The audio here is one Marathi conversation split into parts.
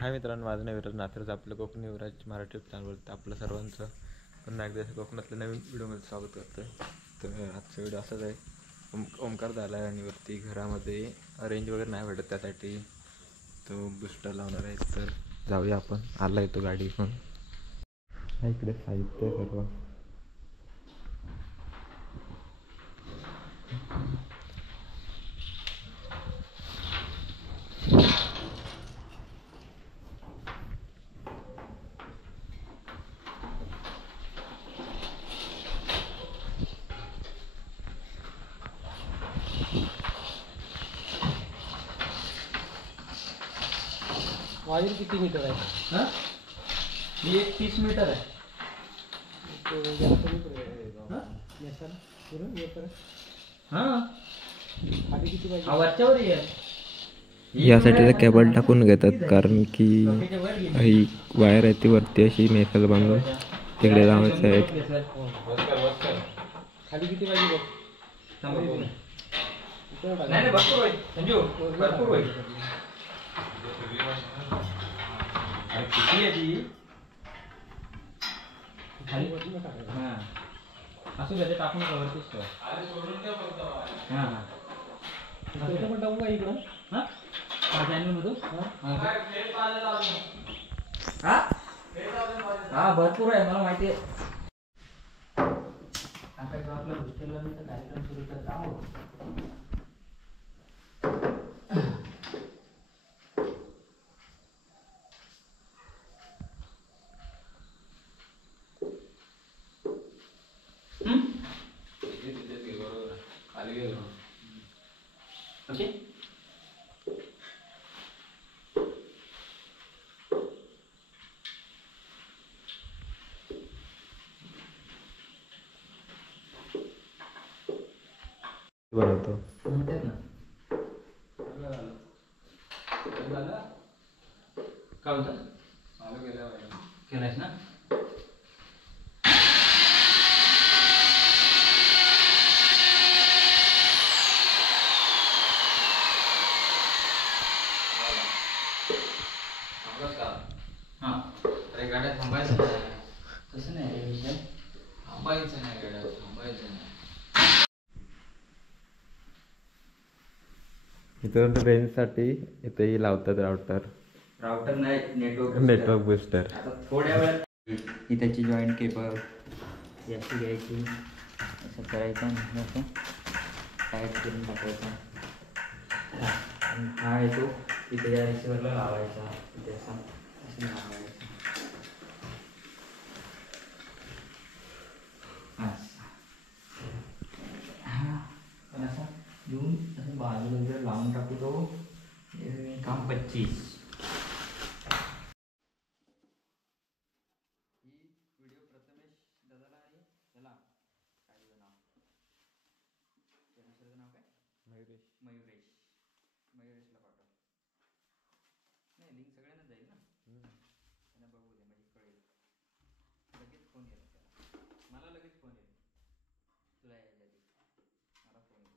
हाय मित्रांनो, माझं नाव विराज नाथरज. आपलं कोकणी युवराज मराठी चॅनलवरती आपलं सर्वांचं पुन्हा एकदा कोकणातल्या नवीन व्हिडिओमध्ये स्वागत करतो आहे. तर आजचा व्हिडिओ असाच आहे. ओमकार झाला आहे आणि वरती घरामध्ये रेंज वगैरे नाही भेटत, त्यासाठी तो बूस्टर लावणार आहे. तर जाऊया आपण. आला येतो गाडी घेऊन. इकडे साहित्य सर्व वायर किती मीटर आहे? हां, ही 30 मीटर आहे. हां, खाली किती पाहिजे? वरच्यावर आहे. यासाठी तर केबल टाकून घेतात, कारण की ही वायर आहे ती वरती अशी मेटल बांधून तिकडे लावायचं आहे. खाली किती पाहिजे बघ. नाही भरपूर होईल संजू, भरपूर होईल. अरे किती आहे ती खाली? हां, असू द्या, ते टाकून वरतीच ठेव. हां हां, पण टाकू का इकडं? हां चॅनलमधून हां भरपूर आहे, मला माहिती आहे. आता जो आपला हॉस्टेलला मी कार्यक्रम सुरू करत आहोत. ओके, बनवतो. म्हणतात ना काय होतं, केलायस ना? हां, अरे गाड्या थांबायचं नाही. तसं नाही रे विषय. थांबायचं नाही गाड्या, थांबायचं नाही. इथं रेंजसाठी इथेही लावतात राउटर नाही, नेटवर्क बूस्टर. आता थोड्या वेळात ही त्याची जॉईंट केबल याची घ्यायची, असं करायचं आणि असं टाईट करून टाकायचा. आणि हा येतो इथे या रिसिव्हरला लावायचा, इथे असं असं लावायचं. पण असं घेऊन असं बाजूला वगैरे लावून टाकू तो. काम 25. ही व्हिडिओ प्रथमेश दादाला आहे. चला, काय तुझं नाव? त्या दुसऱ्याचं नाव काय? मयुरेशला पाठव. नाही, लिंक सगळ्यांना जाईल ना. त्यांना बघू दे, म्हणजे कळेल. लगेच फोन येईल त्याला. मला लगेच फोन येईल. तुला यायच्या आधी मला फोन येईल.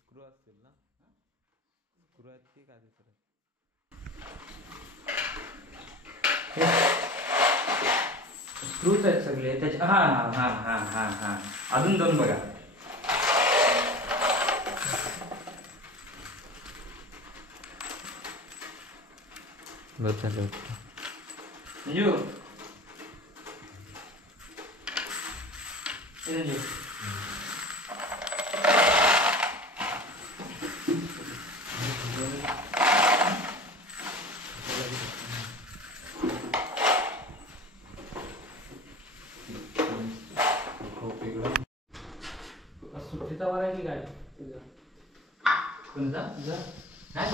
स्क्रू असतील ना? स्क्रू आहेत की काय दुसरं? स्क्रूच आहेत सगळे त्याचे. हां हां हां हां हां हां, अजून 2 बघा. बस झालं. संजू, संजू सुट्टीचा वार आहे की काय तुझा? कोणता काय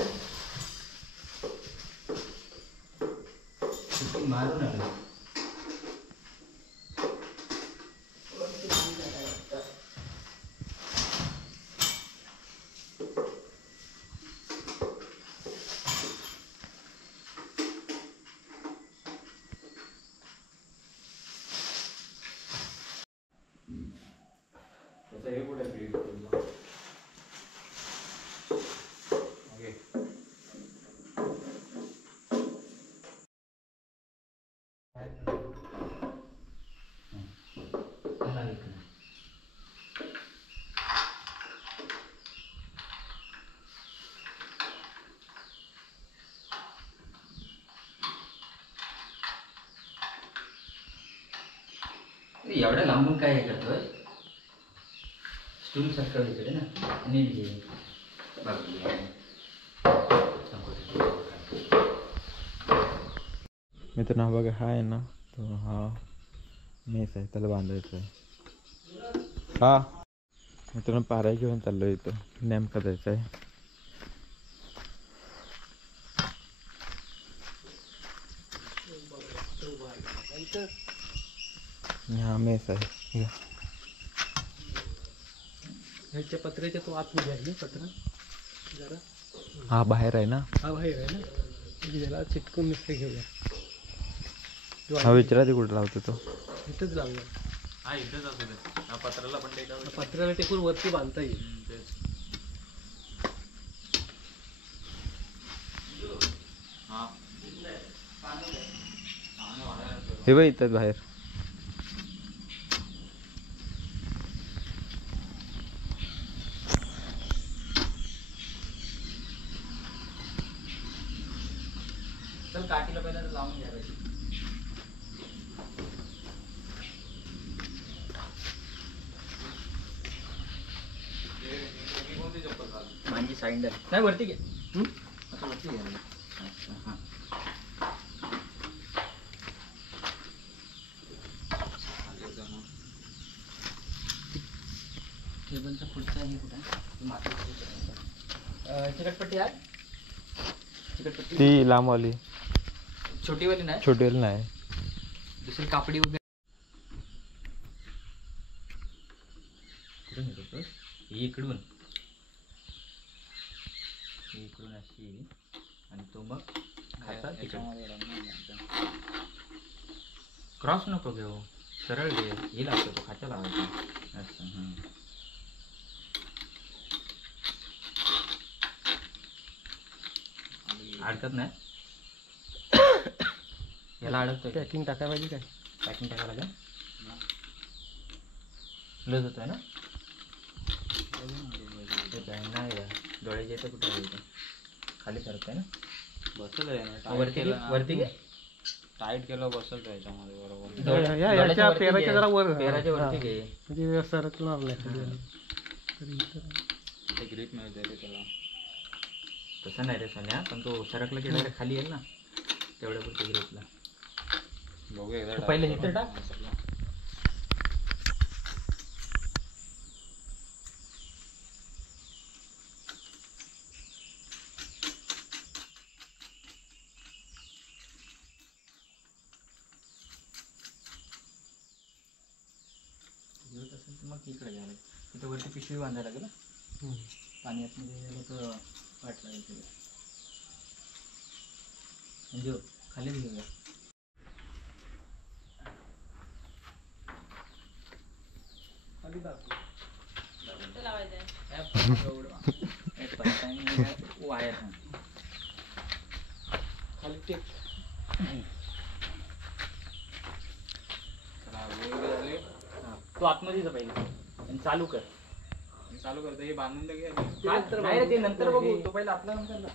मारून आलं. त्याचा हे कुठे क्लिक करू? ओके, एवढ्या लांबून काय हे करतोय स्टूल सारखं इकडे ना नीट घे मित्रांनो हा बघा हा आहे ना तो हा मेस आहे त्याला बांधायचं आहे. हा मित्रांनो पारा घेऊन चाललो इथं नेमका जायचं आहे. हा मेस आहे. ह्याच्या पत्र्याच्या तो आतमध्ये आहे ना पत्रा जरा. हा बाहेर आहे ना. हा बाहेर आहे ना त्याला चिटकून नुसते घेऊया. हा विचारा ते कुठं लावतो तो. इथंच लावूया. हा इथंच असू दे. हा पत्राला पण टेका पत्र्याला टेकून वरती बांधता येईल. हे बघ इथं बाहेर. चल काठीला पहिला लावून घ्या पाहिजे. माझी सँडल नाही वरती घे. आता वरती घ्या. अच्छा हां टेबलचा पुढचा हे कुठं चिकटपट्टी आहे. चिकटपट्टी ती लांबवाली छोटीवाली नाही छोटीवाली नाही. दुसरी कापडी वगैरे कुठून येतो ही इकडून अशी आणि तो मग खाचा क्रॉस नको घेऊ सरळ घे. हे लागतो तो खाचा लावायचा असं. अडकत नाही याला अडकतोय. पॅकिंग टाकायला पाहिजे काय. पॅकिंग टाकायला लागेल. लस होतोय ना नाही डोळ्याचे येतं कुठं येतं खाली सरत आहे ना. बसत आहे वरती घे. टाईट केलं बसत आहे याच्यामध्ये बरोबर. याच्या पेराच्या जरा वर पेराच्या वरती घे म्हणजे सरकणार नाही. ते ग्रीप मिळते रे त्याला. तसं नाही रे सोन्या पण तो सरकला की डायरेक्ट खाली येईल ना तेवढ्या पुरती ग्रीपला. बघूया एकदा पहिले इथं टाक. घेत असेल तर मग इकडे घ्यायला तिथं वरती पिशवी बांधायला लागेल. पाणी आतमध्ये गेलं तर वाट लागेल तिथे. म्हणजे खालीच घेऊया. वायर खाली टेक. तो आतमध्ये जा पाहिजे आणि चालू कर. चालू करतो हे बांधून घे. नाही रे, ते नंतर बघू. तो पहिला आपला नंतर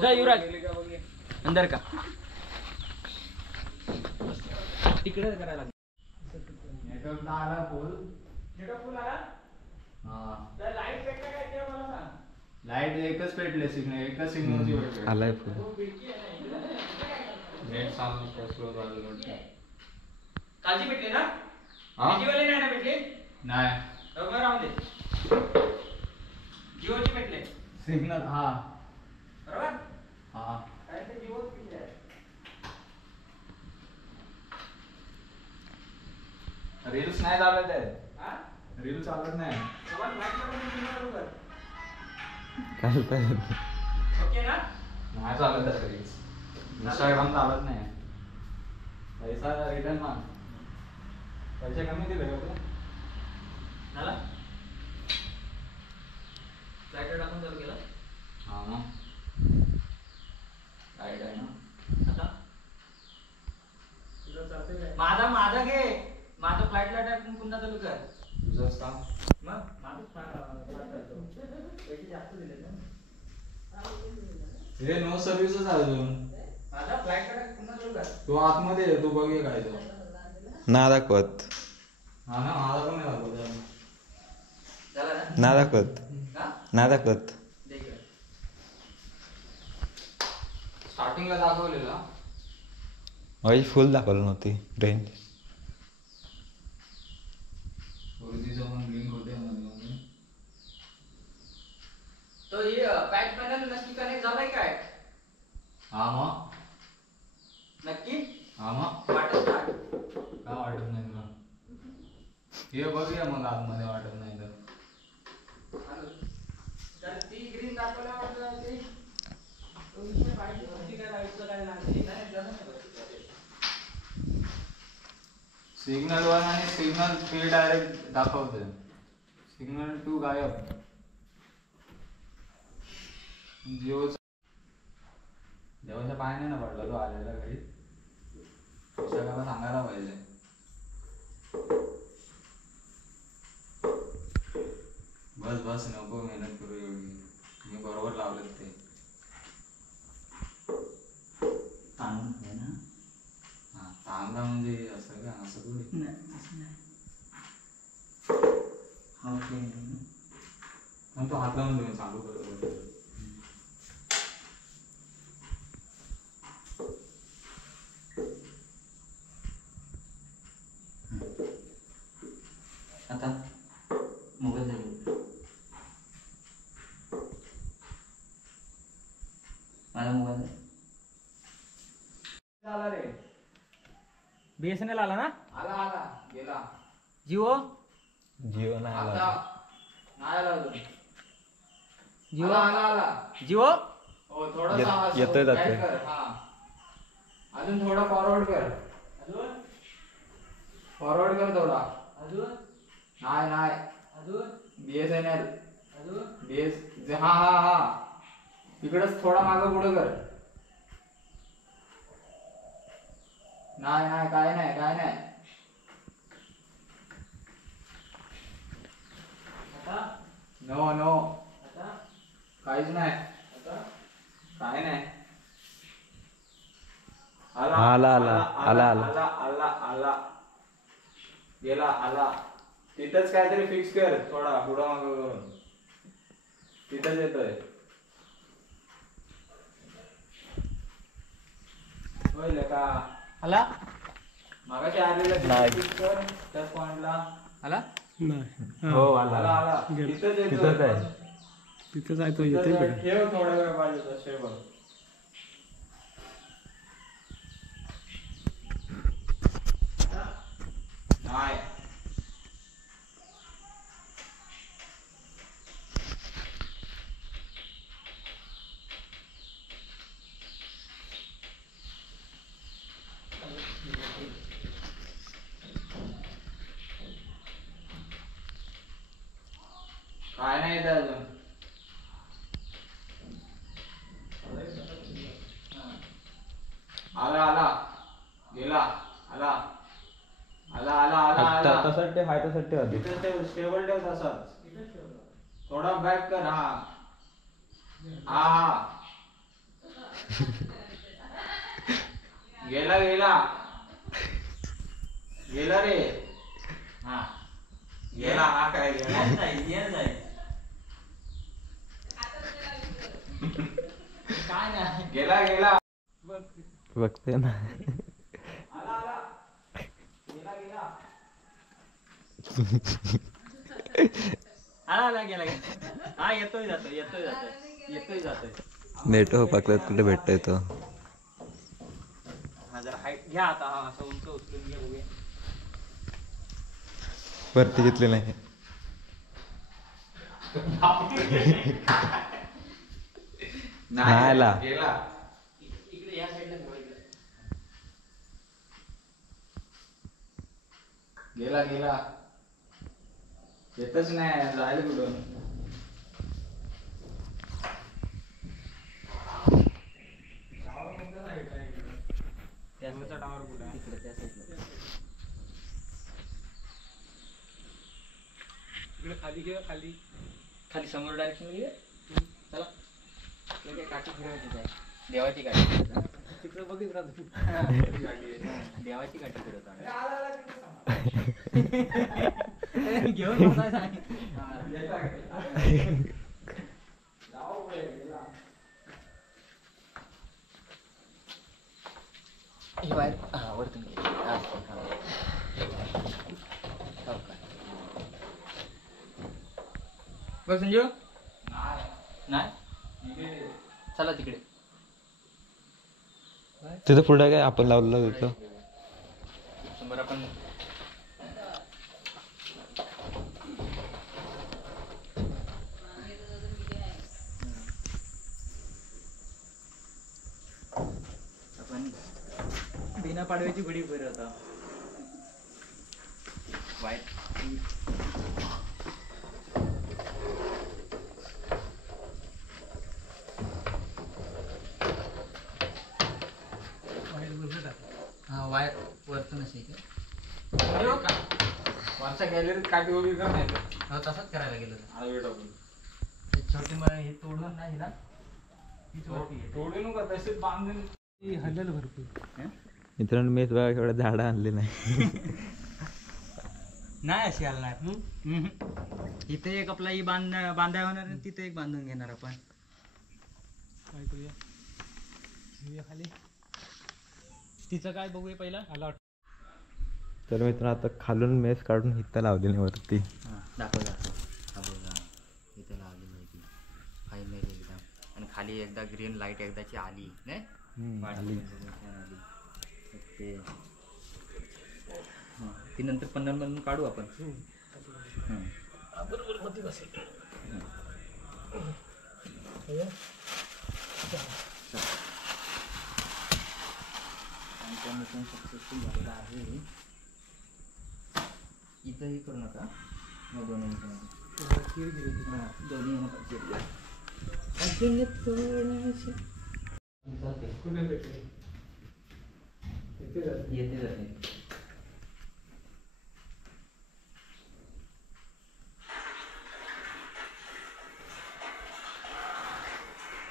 जा युवराज अंदर का तिकडे करायला. लाईट एकच पेटले सिग्नल एकच सिग्नल आलाय फुल. नेट साऊंड स्लो झालं. काळजी भेटली ना. हा? जिओची नाही ना भेटली. नाही राहू दे. जिओची भेटले सिग्नल. हा बरोबर. हा काय ते जिओच भेटले. रील्स नाही चालत आहे. हा रील चालत नाही. सोबत लाईट करून चालू कर. काय ओके ना. नाही चालत आहे रील्स. इंस्टाग्राम चालत नाही. पैसा रिटर्न माग. पैसे कमी दिले का तुला. झाला लाईट टाकून चालू केला. हा मग लाईट आहे ना. आता माझा माझा घे. माझा फ्लाईट लाईट टाकून पुन्हा चालू कर. तुझंच का. मग माझं पैसे जास्त दिले ना. हे नो सर्व्हिसच आहे अजून. माझा फ्लाईट लाईट पुन्हा चालू कर. तू आतमध्ये आहे, तू बघ काय तो. ना दाखवत हा ना माझा पण नाही दाखवत. झाला ना ना दाखवत हा ना दाखवत दे इकडं. स्टार्टिंगला दाखवलेला. माझी फुल दाखवलं नव्हती रेंज. फोरजीचा पण लिंक होते मध्ये मध्ये. तो हे पॅच पॅनल नक्की कनेक्ट झालाय काय हा मग नक्की हा मग वाटत नाही. काय वाटत नाही तुला. हे बघूया मग आतमध्ये वाटत नाही तर. तर ती ग्रीन दाखवल्या वाटतं ते तो विषय पाहिजे होती काय लाईटचं काय नाही सिग्नल 1 आणि सिग्नल 3 डायरेक्ट दाखवते. सिग्नल 2 गायब. देवाच्या पायाने ना पडला तो आलेला घरी. शिक्षकाला सांगायला पाहिजे. बस बस नको मेहनत करू एवढी. मी बरोबर लावलेत ते. ताणून आहे ना हा तांबडा म्हणजे असं का असं थोडी. नाही असं नाही ओके मग तो हात लावून देऊन चालू करतो. आता मोबाईल जाईल माझा मोबाईल आला रे. BSNL आला ना आला आला गेला. जिओ जिओ नाही आता आला. नाही आला अजून. जिओ आला आला आला. जिओ हो थोडंसं येतोय back जातोय. कर. हा अजून थोडा फॉरवर्ड कर. अजून फॉरवर्ड कर थोडा. अजून नाही नाही अजून BSNL अजून हा हा हा इकडच थोडा मागं पुढे कर. नाही नाही काय नाही काय नाही. आता नो नो आता काहीच नाही. आता काय नाही. आला, आला, आला, आला. आला आला आला गेला आला. तिथंच काहीतरी फिक्स कर थोडा पुढं मागं करून. तिथंच येतोय. होईल का आला मागाशी आलेला नाही. फिक्स कर त्याच पॉइंटला. आला हो आला आला. आला तिथंच येतोय. तिथंच आहे. तिथंच आहे तो तिथंच येतोय आहे. कुठे ठेव थोडा वेळ पाहिजे तसे बघ. नाही काय नाही येत अजून. आला आला गेला आला आला आला आला आला. तसं ते हाय तसं ते आधी. तिथं ठेव स्टेबल ठेव तसाच. थोडा बॅक कर. हा हा हा गेला गेला गेला रे. हा गेला हा काय गेला. येत आहे काय नाही गेला गेला. बघते ना. आला आला गेला गेला. आला आला गेला गेला हा येतोय जातोय येतोय जातोय येतोय जातोय. नेट हो पाकल्यात कुठे भेटतोय तो. हा जरा हाईट घ्या आता. हा असं उंच उचलून घ्या बघूया. वरती घेतली नाही. नाही आला. गेला. इकडे या साईडला ठेवा इकडे. गेला गेला. येतच नाही जायला कुठून. त्याचा टावर कुठे आहे? इकडे त्या साईडला. इकडे खाली घे खाली खाली समोर डायरेक्शन घे. चला इकडे काय काठी फिरवायची काय देवाची काठी फिरवता. तिकडे बघित राहतो देवाची काठी फिरवता. आला आला घेऊन बसायचं आहे. ही बाहेर हा वरतून घे. हा, हा. हो का? बघ संजू नाही चला तिकडे. तिथं पुढे काय आपण लावलेलं तिथं. समोर आपण बिना पाडव्याची गुढी बरं होता. वाईट हा वायर वरतून असे का वरच्या गॅलरीत काठी उभी कर नाही हो तसंच करायला गेलं आडवे टाकून. ते छोटी मला हे तोडून नाही ना हीच वरती आहे. तोडू नका तसेच बांधून. ती हल्लेल भरपूर. मित्रांनो मेस बघा एवढ्या झाडं आणली नाही. नाही अशी आला नाही. इथे एक आपला ही बांधाय होणार आणि तिथे एक बांधून घेणार आपण. काय करूया घेऊया खाली. तिचं काय बघूया पहिला आला वाटतं. तर मित्रांनो आता खालून मेस काढून इथं लावली नाही वरती. दाखव हा बघा इथे लावली माहिती फायनल एकदम. आणि खाली एकदा ग्रीन लाईट एकदाची आली नाही आली. ते ती नंतर पन्नासमधून काढू आपण. बरोबर मध्ये बसेल. मिशन सक्सेसफुल झालेला आहे. इथंही करू नका मग दोन्ही दोन्ही येते जाते.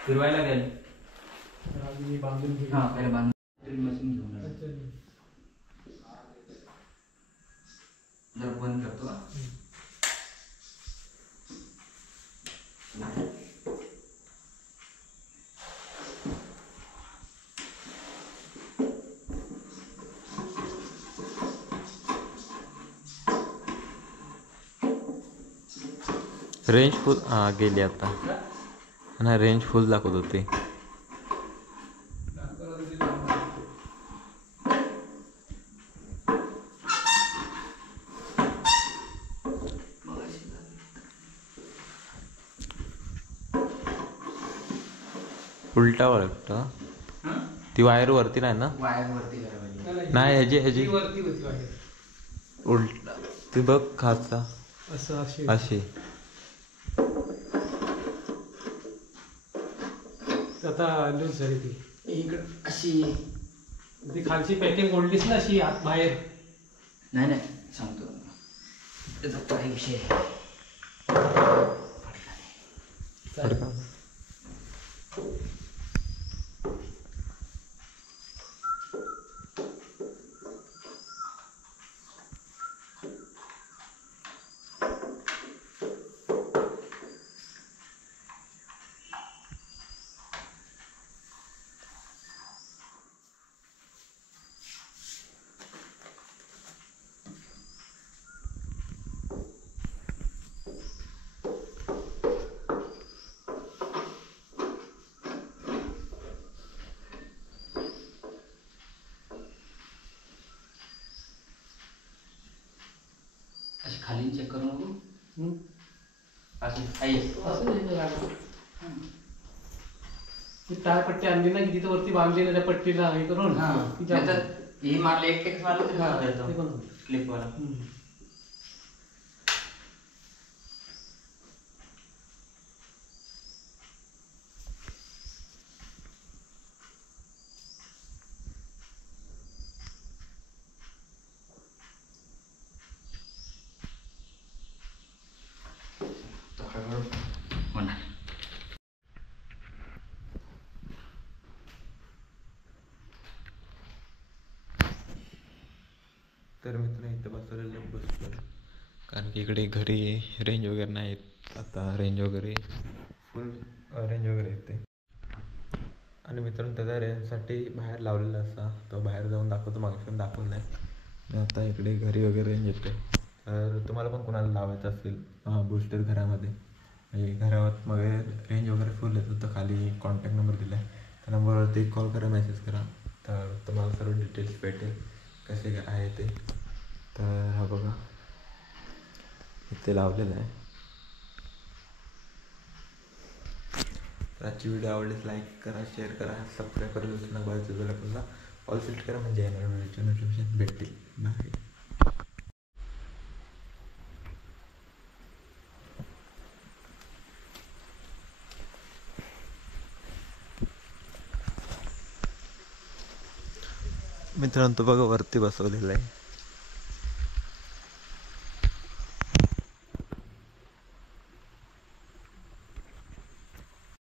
फिरवायला गेल बांधून घेऊ. हा पहिला बांधून मशीन घेऊन आलो. जरा बंद करतो. रेंज फुल गेली आता. ना रेंज फुल दाखवत होती. उलटा वाटतं. ती वायर वरती नाही ना. वायर वरती करायला नाही ह्याची वरती होती बाहेर. उलटा ती बघ खाचा असं अशी अशी. आता लूज झाली ती. इकडं अशी. ती खालची पॅकिंग ओढलीस ना अशी आत बाहेर. नाही नाही सांगतो त्याचा काय विषय आहे. खाली चेक करू नको. अशी आहे ती टाय पट्टी आणली ना की तिथं वरती बांधली ना त्या पट्टीला हे करून. ही मारले एक टेक्स मारलं ते पण क्लिप वाला. होणार. तर मित्रांनो नाही इथं बसवलेलं बसलो, कारण की इकडे घरी रेंज वगैरे नाहीत आता, रेंज वगैरे फुल रेंज वगैरे येते. आणि मित्रांनो त्याच्या रेंजसाठी बाहेर लावलेला असा तो बाहेर जाऊन दाखवतो, मागे पण दाखवत नाही. आणि आता इकडे घरी वगैरे रेंज येते. तर तुम्हाला पण कोणाला लावायचं असेल बूस्टर घरामध्ये, म्हणजे घरात मग रेंज वगैरे फुल येतं, तर खाली कॉन्टॅक्ट नंबर दिला आहे, त्या नंबरवरती कॉल करा, मेसेज करा, तर तुम्हाला सर्व डिटेल्स भेटेल कसे आहे ते. तर हा बघा इथे लावलेलं आहे. तर आजची व्हिडिओ आवडलीच लाईक करा, शेअर करा, सबस्क्राईब करा, दुसऱ्यांना बघायचं झालं आपल्याला ऑल सिलेक्ट करा, म्हणजे येणार व्हिडिओचे नोटिफिकेशन भेटतील. बाय. मित्रांनो तो बघा वरती बसवलेला आहे.